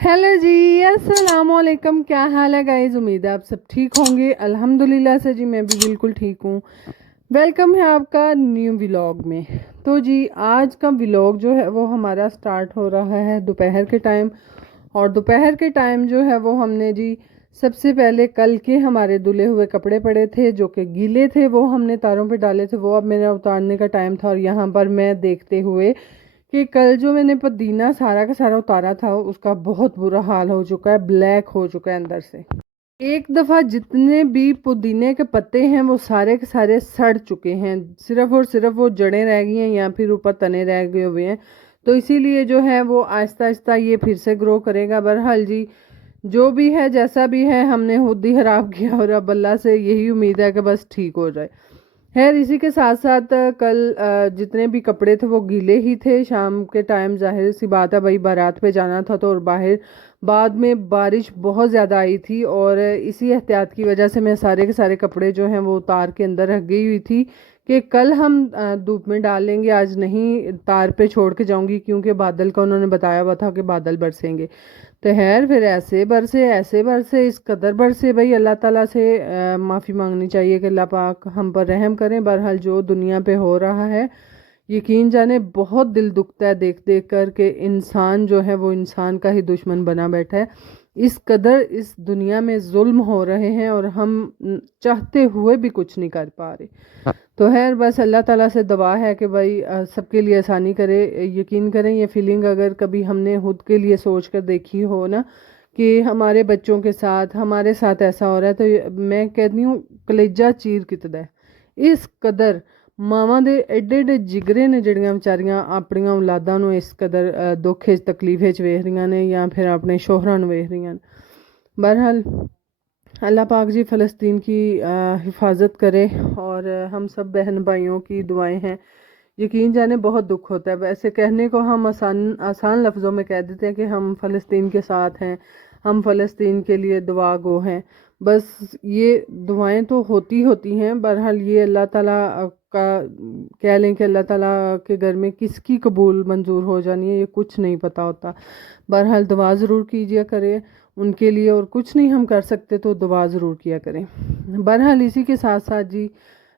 Hello जी, अस्सलाम वालेकुम। क्या हाल है गाइस? उम्मीद है आप सब ठीक होंगे। अल्हम्दुलिल्लाह से जी मैं भी बिल्कुल ठीक हूँ। वेलकम है आपका न्यू व्लॉग में। तो जी आज का व्लॉग जो है वो हमारा स्टार्ट हो रहा है दोपहर के टाइम। और दोपहर के टाइम जो है वो हमने जी सबसे पहले कल के हमारे धुले हुए कपड़े पड़े थे जो कि गीले थे, वो हमने तारों पे डाले थे। वो अब मेरा उतारने का टाइम था और यहाँ पर मैं देखते हुए कि कल जो मैंने पुदीना सारा का सारा उतारा था उसका बहुत बुरा हाल हो चुका है, ब्लैक हो चुका है अंदर से। एक दफ़ा जितने भी पुदीने के पत्ते हैं वो सारे के सारे सड़ चुके हैं, सिर्फ और सिर्फ वो जड़ें रह गई हैं या फिर ऊपर तने रह गए हुए हैं। तो इसीलिए जो है वो आहिस्ता आहिस्ता ये फिर से ग्रो करेगा। बहरहाल जी जो भी है जैसा भी है हमने खुद ही खराब किया और अब अल्लाह से यही उम्मीद है कि बस ठीक हो जाए। खैर इसी के साथ साथ कल जितने भी कपड़े थे वो गीले ही थे। शाम के टाइम जाहिर सी बात है भाई बारात पे जाना था, तो और बाहर बाद में बारिश बहुत ज़्यादा आई थी और इसी एहतियात की वजह से मैं सारे के सारे कपड़े जो हैं वो उतार के अंदर रख गई हुई थी कि कल हम धूप में डाल लेंगे, आज नहीं तार पे छोड़ के जाऊंगी क्योंकि बादल का उन्होंने बताया हुआ था कि बादल बरसेंगे। तो खैर फिर ऐसे बरसे इस कदर बरसे भाई अल्लाह ताला से माफ़ी मांगनी चाहिए कि अल्लाह पाक हम पर रहम करें। बहरहाल जो दुनिया पे हो रहा है यकीन जाने बहुत दिल दुखता है देख देख कर के इंसान जो है वो इंसान का ही दुश्मन बना बैठा है। इस कदर इस दुनिया में जुल्म हो रहे हैं और हम चाहते हुए भी कुछ नहीं कर पा रहे। तो खैर बस अल्लाह ताला से दुआ है कि भाई सबके लिए आसानी करे। यकीन करें ये फीलिंग अगर कभी हमने खुद के लिए सोच कर देखी हो ना कि हमारे बच्चों के साथ हमारे साथ ऐसा हो रहा है, तो मैं कहती हूँ कलेजा चीर कितदा है। इस कदर मावां दे एडे एडे जिगरे ने जड़ियां बेचारियां अपनियां औलादां नूं इस कदर दुख तकलीफ वेख रही ने या फिर अपने शोहरां नूं वेख रही। बहरहाल अल्लाह पाक जी फ़लस्तीन की हिफाजत करे और हम सब बहन भाइयों की दुआएं हैं। यकीन जाने बहुत दुख होता है। वैसे कहने को हम आसान आसान लफ्ज़ों में कह देते हैं कि हम फ़लस्तीन के साथ हैं, हम फ़लस्तीन के लिए दुआ गो हैं। बस ये दुआएं तो होती हैं। बहरहाल ये अल्लाह ताला का कह लें कि अल्लाह ताला के घर में किसकी कबूल मंजूर हो जानी है ये कुछ नहीं पता होता। बहरहाल दुआ ज़रूर कीजिए करें उनके लिए, और कुछ नहीं हम कर सकते तो दुआ ज़रूर किया करें। बहरहाल इसी के साथ साथ जी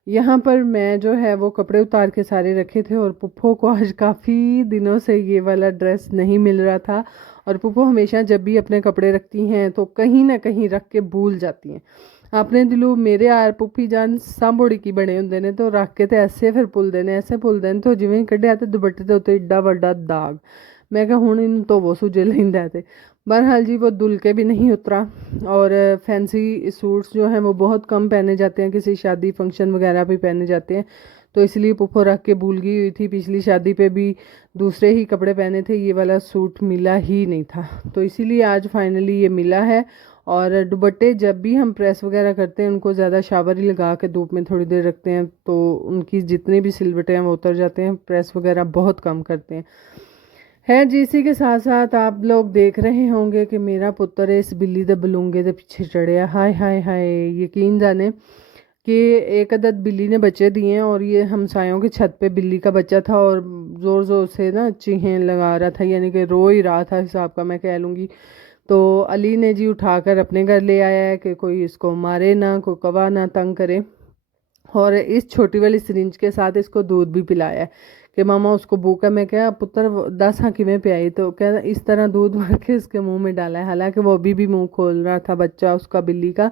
यहाँ पर मैं जो है वो कपड़े उतार के सारे रखे थे और पुप्पो को आज काफ़ी दिनों से ये वाला ड्रेस नहीं मिल रहा था। और पुप्पो हमेशा जब भी अपने कपड़े रखती हैं तो कहीं ना कहीं रख के भूल जाती हैं। अपने दिलों मेरे यार पुप्पी जान सांबोड़ी की बने होंगे ने तो रख के तो ऐसे फिर भुलते हैं ऐसे भुलते हैं तो जिवें कढ़िया तो दुपट्टे के उत्ते एड्डा वड्डा दाग। मैं कहा हुण इनू धोवो सुजे लेंदा ते। बहरहाल जी वो धुल के भी नहीं उतरा। और फैंसी सूट्स जो हैं वो बहुत कम पहने जाते हैं, किसी शादी फंक्शन वगैरह भी पहने जाते हैं, तो इसलिए पुप्पो रख के भूल गई हुई थी। पिछली शादी पे भी दूसरे ही कपड़े पहने थे, ये वाला सूट मिला ही नहीं था, तो इसीलिए आज फाइनली ये मिला है। और दुपट्टे जब भी हम प्रेस वगैरह करते हैं उनको ज़्यादा शावर ही लगा के धूप में थोड़ी देर रखते हैं तो उनकी जितने भी सिलवटें हैं वो उतर जाते हैं, प्रेस वगैरह बहुत कम करते हैं। है जी इसी के साथ साथ आप लोग देख रहे होंगे कि मेरा पुत्र इस बिल्ली दे बलूंगे दे पीछे चढ़िया। हाय हाय हाय, यकीन जाने कि एक अदद बिल्ली ने बच्चे दिए हैं और ये हमसायों की छत पे बिल्ली का बच्चा था और ज़ोर ज़ोर से ना चीखें लगा रहा था, यानी कि रो ही रहा था हिसाब का मैं कह लूँगी। तो अली ने जी उठाकर अपने घर ले आया है कि कोई इसको मारे ना, कोई कवा ना तंग करे। और इस छोटी वाली सिरिंज के साथ इसको दूध भी पिलाया है कि मामा उसको भूख है। मैं क्या पुत्र दस हाँ किमें पियाई, तो क्या इस तरह दूध भर के इसके मुंह में डाला है, हालांकि वो अभी भी मुंह खोल रहा था बच्चा उसका बिल्ली का।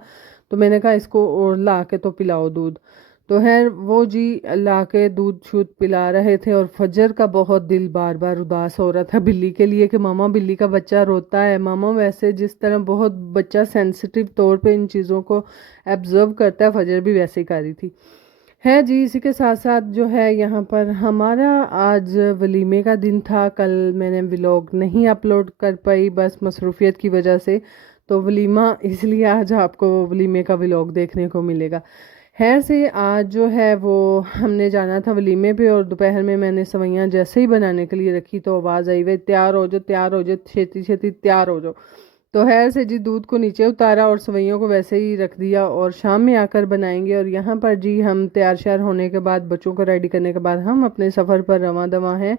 तो मैंने कहा इसको और ला के तो पिलाओ दूध। तो है वो जी ला के दूध शूध पिला रहे थे और फजर का बहुत दिल बार बार उदास हो रहा था बिल्ली के लिए कि मामा बिल्ली का बच्चा रोता है। मामा वैसे जिस तरह बहुत बच्चा सेंसिटिव तौर पे इन चीज़ों को एब्जर्व करता है, फजर भी वैसे ही कर रही थी। है जी इसी के साथ साथ जो है यहाँ पर हमारा आज वलीमे का दिन था। कल मैंने व्लॉग नहीं अपलोड कर पाई बस मसरूफियत की वजह से, तो वलीमा इसलिए आज आपको वलीमे का व्लॉग देखने को मिलेगा। खैर से आज जो है वो हमने जाना था वलीमे पे और दोपहर में मैंने सवैयाँ जैसे ही बनाने के लिए रखी तो आवाज़ आई, वे तैयार हो जाओ तैयार हो जाओ छेती छेती तैयार हो जाओ। तो खैर से जी दूध को नीचे उतारा और सवैयों को वैसे ही रख दिया और शाम में आकर बनाएंगे। और यहाँ पर जी हम तैयार श्यार होने के बाद बच्चों को रेडी करने के बाद हम अपने सफ़र पर रवां दवा हैं।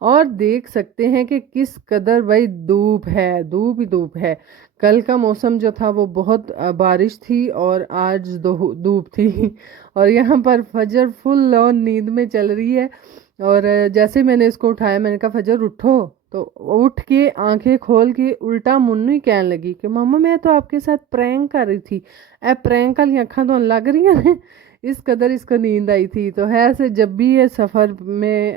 اور دیکھ سکتے ہیں کہ کس قدر بھائی دھوپ ہے، دھوپ ہی دھوپ ہے۔ کل کا موسم جو تھا وہ بہت بارش تھی اور آج دھوپ تھی اور یہاں پر فجر فل آن نیند میں چل رہی ہے۔ اور جیسے میں نے اس کو اٹھایا، میں نے کہا فجر اٹھو، تو اٹھ کے آنکھیں کھول کے الٹا منو کہنے لگی کہ ماما میں تو آپ کے ساتھ پرینک کر رہی تھی، اے پرینک والی اکھاں تو لگ رہی ہیں۔ اس قدر اس کو نیند آئی تھی۔ تو ہے سے جب بھی یہ سفر میں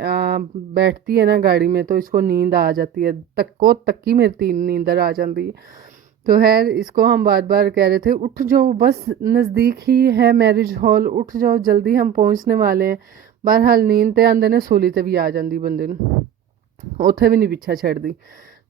بیٹھتی ہے نا گاڑی میں تو اس کو نیند آ جاتی ہے، تکو تکی میری نیندر آ جاتی ہے۔ تو ہے اس کو ہم بار بار کہہ رہے تھے اٹھ جاؤ، بس نزدیک ہی ہے میرج ہال، اٹھ جاؤ جلدی ہم پہنچنے والے ہیں۔ بہرحال نیند تے آندے نے سولی تے بھی آ جاندی بندے نوں، اوتھے بھی نہیں پیچھا چھڑ دی۔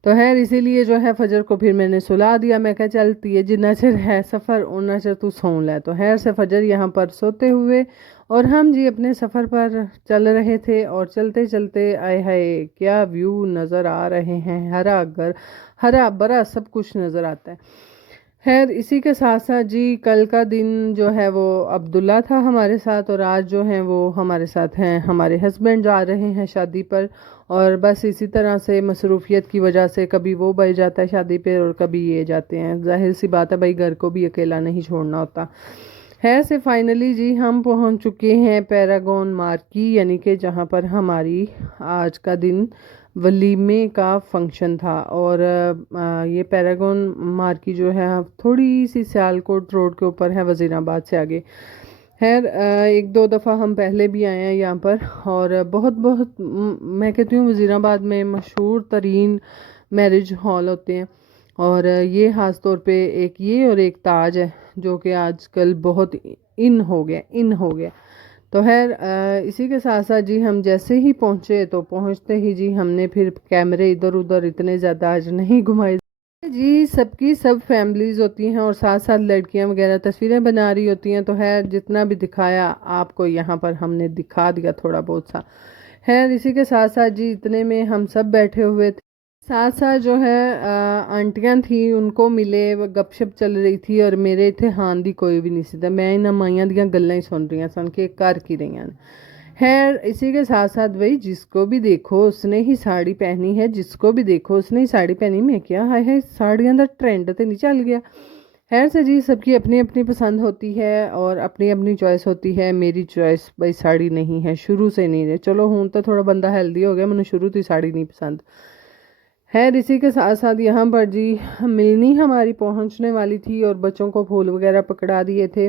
تو خیر اسی لیے جو ہے فجر کو پھر میں نے سلا دیا، میں کہا چلتی ہے جنہ چر ہے سفر اُنہ چر تو سون لے۔ تو خیر سے فجر یہاں پر سوتے ہوئے اور ہم جی اپنے سفر پر چل رہے تھے، اور چلتے چلتے آئے ہائے کیا ویو نظر آ رہے ہیں، ہرا بھرا سب کچھ نظر آتا ہے۔ خیر اسی کے ساتھ ساتھ جی کل کا دن جو ہے وہ عبداللہ تھا ہمارے ساتھ، اور آج جو ہیں وہ ہمارے ساتھ ہیں ہمارے ہسبینڈ جا رہے ہیں شادی پر، اور بس اسی طرح سے مصروفیت کی وجہ سے کبھی وہ بھائی جاتا ہے شادی پہ اور کبھی یہ جاتے ہیں، ظاہر سی بات ہے بھائی گھر کو بھی اکیلا نہیں چھوڑنا ہوتا ہے۔ سے فائنلی جی ہم پہنچ چکے ہیں پیراگون مارکی، یعنی کہ جہاں پر ہماری آج کا دن ولیمے کا فنکشن تھا۔ اور یہ پیراگون مارکی جو ہے تھوڑی سی سیالکوٹ روڈ کے اوپر ہے، وزیر آباد سے آگے۔ خیر ایک دو دفعہ ہم پہلے بھی آئے ہیں یہاں پر، اور بہت میں کہتی ہوں وزیر آباد میں مشہور ترین میرج ہال ہوتے ہیں، اور یہ خاص طور پہ ایک یہ اور ایک تاج ہے جو کہ آج کل بہت ان ہو گیا۔ تو خیر اسی کے ساتھ ساتھ جی ہم جیسے ہی پہنچے تو پہنچتے ہی جی ہم نے پھر کیمرے ادھر ادھر اتنے زیادہ آج نہیں گھمائے جی، سب کی سب فیملیز ہوتی ہیں اور ساتھ ساتھ لڑکیاں وغیرہ تصویریں بنا رہی ہوتی ہیں، تو خیر جتنا بھی دکھایا آپ کو یہاں پر ہم نے دکھا دیا تھوڑا بہت سا۔ خیر اسی کے ساتھ ساتھ جی اتنے میں ہم سب بیٹھے ہوئے تھے، ساتھ ساتھ جو ہے آنٹیاں تھیں ان کو ملے، گپ شپ چل رہی تھی، اور میرے اتنے ہان دی کوئی بھی نہیں سی، میں انہاں مائیاں دیاں گلاں ہی سن رہی سن کہ کر کی رہی ہیں۔ خیر اسی کے ساتھ ساتھ بھائی جس کو بھی دیکھو اس نے ہی ساڑی پہنی ہے، جس کو بھی دیکھو اس نے ہی ساڑی پہنی۔ میں کیا ہے ساڑیاں دا ٹرینڈ تے نہیں چل گیا؟ خیر سے جی سب کی اپنی اپنی پسند ہوتی ہے اور اپنی اپنی چوائس ہوتی ہے۔ میری چوائس بھائی ساڑی نہیں ہے، شروع سے نہیں ہے، چلو ہوں تو تھوڑا بندہ ہیلدی ہو گیا، میں نے شروع تو ساڑی نہیں پسند۔ خیر اسی کے ساتھ ساتھ یہاں پر جی ملنی ہماری پہنچنے والی تھی اور بچوں کو پھول وغیرہ پکڑا دیے تھے،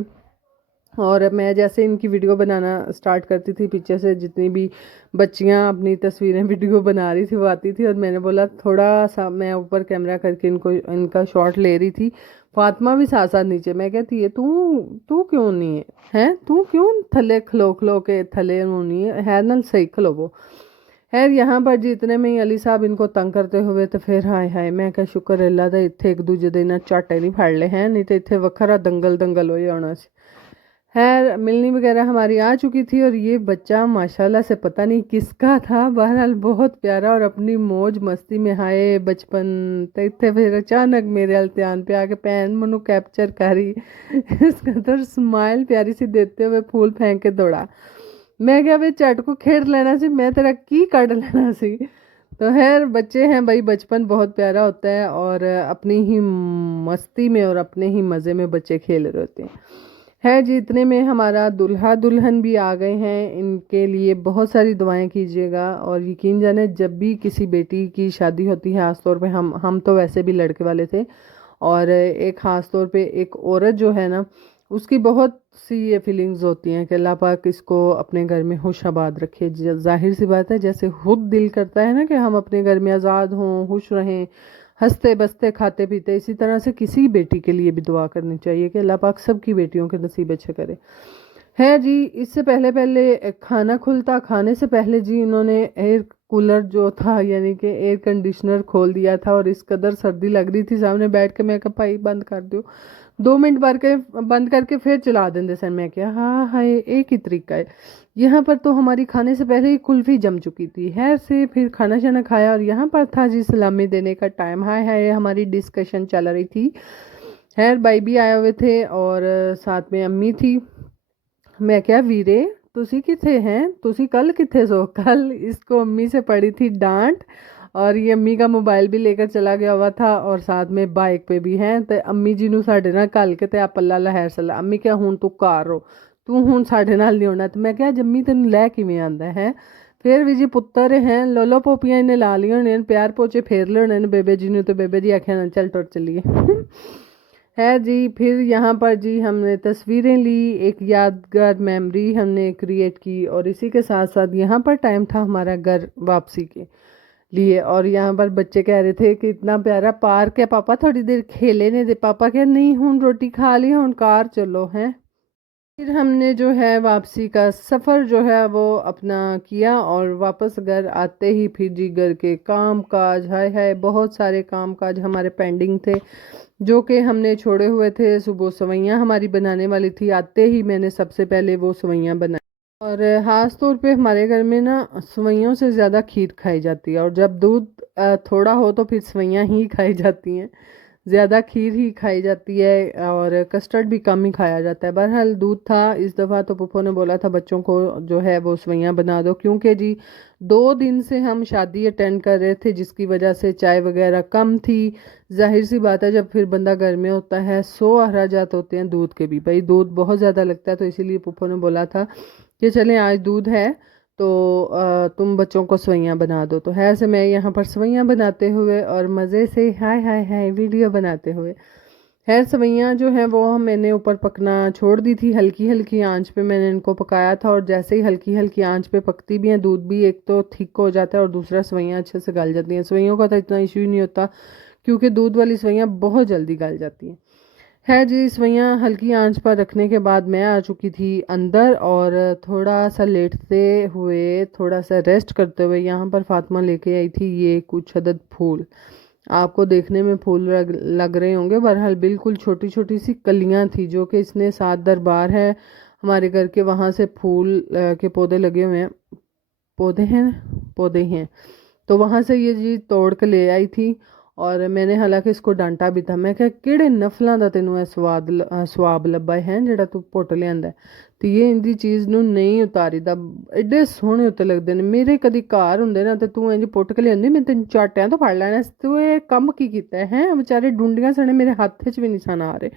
اور میں جیسے ان کی ویڈیو بنانا سٹارٹ کرتی تھی پیچھے سے جتنی بھی بچیاں اپنی تصویریں ویڈیو بنا رہی تھی وہ آتی تھی، اور میں نے بولا تھوڑا سا میں اوپر کیمرہ کر کے ان کا شاٹ لے رہی تھی۔ فاطمہ بھی ساتھ ساتھ نیچے، میں کہتی ہے تو کیوں نہیں ہے تو کیوں تھلے کھلو کے تھلے نہیں ہے نال صحیح کھلو وہ۔ خیر یہاں پر جی اتنے میں ہی علی صاحب ان کو تنگ کرتے ہوئے تو پھر ہائے میں کہ شکر اللہ دا اتھے ایک دوجے دے نہ چاٹے نہیں پھڑ لے ہیں، نہیں تو اتھے وکھرا دنگل ہوئے ہونا سی۔ خیر ملنی وغیرہ ہماری آ چکی تھی، اور یہ بچہ ماشاءاللہ سے پتہ نہیں کس کا تھا، بہرحال بہت پیارا اور اپنی موج مستی میں ہائے بچپن تے اتھے پھر اچانک میرے التیان پہ آ کے پین منو کیپچر کری اس قدر سمائل پیاری سی دیتے ہوئے پھول پھینک کے دوڑا۔ میں کیا بھی چٹ کو کھیڑ لینا سی، میں تیرا کی کٹ لینا سی۔ تو خیر بچے ہیں بھائی، بچپن بہت پیارا ہوتا ہے اور اپنی ہی مستی میں اور اپنے ہی مزے میں بچے کھیل رہے ہوتے ہیں۔ ہے جی اتنے میں ہمارا دلہا دلہن بھی آ گئے ہیں، ان کے لیے بہت ساری دعائیں کیجیے گا، اور یقین جانے جب بھی کسی بیٹی کی شادی ہوتی ہے خاص طور پہ ہم تو ویسے بھی لڑکے والے تھے، اور ایک خاص طور پہ ایک عورت جو ہے نا اس کی بہت سی یہ فیلنگز ہوتی ہیں کہ اللہ پاک اس کو اپنے گھر میں خوش آباد رکھے۔ ظاہر سی بات ہے جیسے خود دل کرتا ہے نا کہ ہم اپنے گھر میں آزاد ہوں، خوش رہیں، ہنستے بستے کھاتے پیتے، اسی طرح سے کسی بیٹی کے لیے بھی دعا کرنی چاہیے کہ اللہ پاک سب کی بیٹیوں کے نصیب اچھے کرے۔ ہے جی اس سے پہلے کھانا کھلتا، کھانے سے پہلے جی انہوں نے ایئر کولر جو تھا یعنی کہ ایئر کنڈیشنر کھول دیا تھا، اور اس قدر سردی لگ رہی تھی سامنے بیٹھ کے، میں کہا بھائی بند کر دیو، 2 منٹ بند کر کے پھر چلا دیں سن۔ میں کیا ہائے ایک ہی طریقہ ہے۔ یہاں پر تو ہماری کھانے سے پہلے ہی کلفی جم چکی تھی، خیر سے پھر کھانا شانا کھایا، اور یہاں پر تھا جی سلامی دینے کا ٹائم۔ ہائے ہماری ڈسکشن چل رہی تھی۔ خیر بھائی بھی آئے ہوئے تھے اور ساتھ میں امی تھی۔ میں کیا ویرے तुसी किथे हैं, तुसी कल किथे सो। कल इसको अम्मी से पड़ी थी डांट, और ये अम्मी का मोबाइल भी लेकर चला गया हुआ था और साथ में बाइक पे भी हैं। तो अम्मी जी नू साडे नाल कल के ते आ पल्ला लहर सला। अम्मी क्या हुण तू घर हो, तू हुण साडे नाल नहीं होना। तो मैं क्या जम्मी तेन लै किवें आंदा है। फिर भी जी पुत्तर हैं, लोलो पोपियां इन्हें ला ली होने, प्यार पोचे फेर ले होने बेबे जी ने। तो बेबे जी आख्या ना चल टुर चलिए। है जी। फिर यहाँ पर जी हमने तस्वीरें ली, एक यादगार मेमोरी हमने क्रिएट की, और इसी के साथ साथ यहाँ पर टाइम था हमारा घर वापसी के लिए। और यहाँ पर बच्चे कह रहे थे कि इतना प्यारा पार्क है पापा, थोड़ी देर खेले ने दे। पापा क्या नहीं हूँ रोटी खा ली, हूँ कार चलो हैं। फिर हमने जो है वापसी का सफ़र जो है वो अपना किया, और वापस घर आते ही फिर जी घर के काम काज, हाय हाय बहुत सारे काम काज हमारे पेंडिंग थे जो कि हमने छोड़े हुए थे। सुबह सवैयाँ हमारी बनाने वाली थी, आते ही मैंने सबसे पहले वो सवैयाँ बनाई। और ख़ास तौर पे हमारे घर में ना सवैयों से ज़्यादा खीर खाई जाती है, और जब दूध थोड़ा हो तो फिर सवैयाँ ही खाई जाती हैं, ज़्यादा खीर ही खाई जाती है, और कस्टर्ड भी कम ही खाया जाता है। बहरहाल दूध था इस दफ़ा, तो पप्पो ने बोला था बच्चों को जो है वो सवैयाँ बना दो, क्योंकि जी 2 दिन से हम शादी अटेंड कर रहे थे जिसकी वजह से चाय वगैरह कम थी। जाहिर सी बात है जब फिर बंदा घर में होता है 100 अखराजात होते हैं दूध के भी, भाई दूध बहुत ज़्यादा लगता है। तो इसीलिए पप्पो ने बोला था कि चलें आज दूध है तो तुम बच्चों को सवैयाँ बना दो। तो खैर से मैं यहाँ पर सवैयाँ बनाते हुए और मज़े से हाय हाय हाय वीडियो बनाते हुए, खैर सवैयाँ जो हैं वो मैंने ऊपर पकना छोड़ दी थी, हल्की हल्की आंच पे मैंने इनको पकाया था। और जैसे ही हल्की हल्की आंच पे पकती भी हैं, दूध भी एक तो थिक हो जाता है और दूसरा सवैयाँ अच्छे से गल जाती हैं। सवैयों का तो इतना इशू ही नहीं होता क्योंकि दूध वाली सवैयाँ बहुत जल्दी गल जाती हैं। है जी। सवैयाँ हल्की आंच पर रखने के बाद मैं आ चुकी थी अंदर, और थोड़ा सा लेटते हुए थोड़ा सा रेस्ट करते हुए यहाँ पर फातिमा लेके आई थी ये कुछ अदद फूल। आपको देखने में फूल लग रहे होंगे, बहरहाल बिल्कुल छोटी छोटी सी कलियाँ थी जो कि इसने सात दरबार है हमारे घर के, वहाँ से फूल के पौधे लगे हुए हैं, पौधे हैं। तो वहाँ से ये जी तोड़ के ले आई थी, और मैंने हालांकि इसको डांटा भी था। मैं क्या किहड़े नफलों का तेनों है स्वाब लब्भा है जेड़ा तू पुट लियांदा है। तो ये इंदी चीज़ नूं नहीं उतारी दा, एडे सोहने उत्ते लगदे ने। मेरे कदी घर हुंदे ना ते तू इंज पुट के लियांदी, मैं तेन चाटियां तो फड़ लैना। तू ये कम की कीता है बेचारे डूंडियां सने मेरे हाथ च भी नहीं सन आ रहे।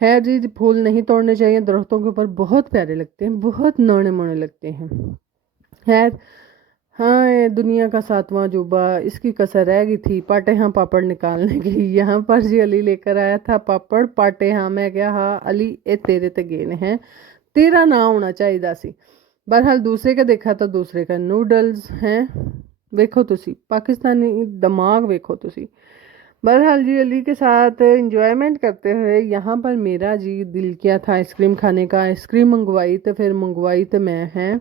है जी। फूल नहीं तोड़ने चाहिए, दरख्तों के ऊपर बहुत प्यारे लगते हैं, बहुत नौने मोने लगते हैं। खैर हाँ, ये दुनिया का सातवां अजूबा, इसकी कसर रह गई थी पाटे हाँ पापड़ निकालने की। यहाँ पर जी अली लेकर आया था पापड़ पाटे हाँ। मैं क्या हाँ अली ये तेरे ते गए हैं, तेरा ना होना चाहिए सी। बहरहाल दूसरे का देखा तो दूसरे का नूडल्स हैं। वेखो तुसी पाकिस्तानी दिमाग वेखो तुसी। बहरहाल जी अली के साथ इंजॉयमेंट करते हुए यहाँ पर मेरा जी दिल किया था आइसक्रीम खाने का। आइसक्रीम मंगवाई तो फिर मंगवाई तो मैं हैं,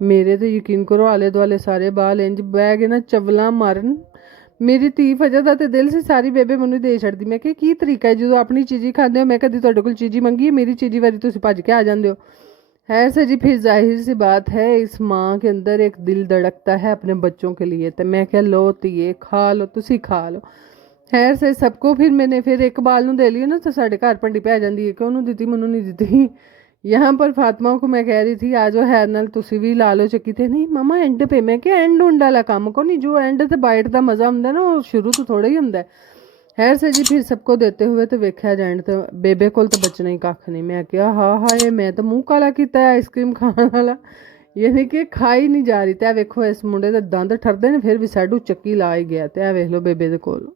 मेरे तो यकीन करो आले दुआले सारे बाल इंज बह गए ना चवला मारन। मेरी धी फजह दा ते दिल से सारी बेबे मैनू दे छड़दी। मैं कि की तरीका है जो अपनी चीज़ी खाते हो, मैं कभी तुहाडे कोल चीज़ी मंगी है, मेरी चीज़ी वारी तुसीं भज के आ जाते हो। है से जी। फिर जाहिर सी बात है इस माँ के अंदर एक दिल धड़कता है अपने बच्चों के लिए। तो मैं क्या लो धीए खा लो, तुसी खा लो। खैर से सबको फिर मैंने फिर एक बाल नूं दे लिया ना, तो साढ़े घर भंडी पै जाती है कि उन्होंने दिती मैनू नहीं दी। यहाँ पर फातिमा को मैं कह रही थी आ जाओ हैर नाल तुसी भी ला लो चक्की ते। नहीं ममा एंड पे। मैं क्या एंड उंड वाला काम को नहीं, जो एंड ते बाइट का मज़ा हुंदा ना वो शुरू तो थोड़ा ही हुंदा है। खैर से जी फिर सबको देते हुए तो वेख्या जाए तो बेबे कोल तो बचना ही कख नहीं। मैं क्या हाँ हाए मैं तो मूँह काला किया है आइसक्रीम खाने वाला, यानी कि खाई नहीं जा रही। तो वेखो इस मुंडे के दंद ठरदे ने फिर भी साडू चक्की ला ही गया। तो वेख लो बेबे दे कोल।